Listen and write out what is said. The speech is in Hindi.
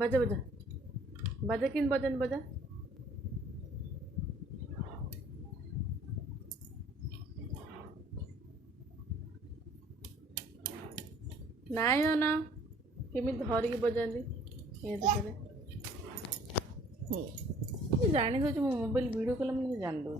बजा बजा बजा किन बजा बजा नाई हो ना केमी धरिकी बजाती ये देखते जानी दे मो मोबाइल वीडियो कला मुझे जान दे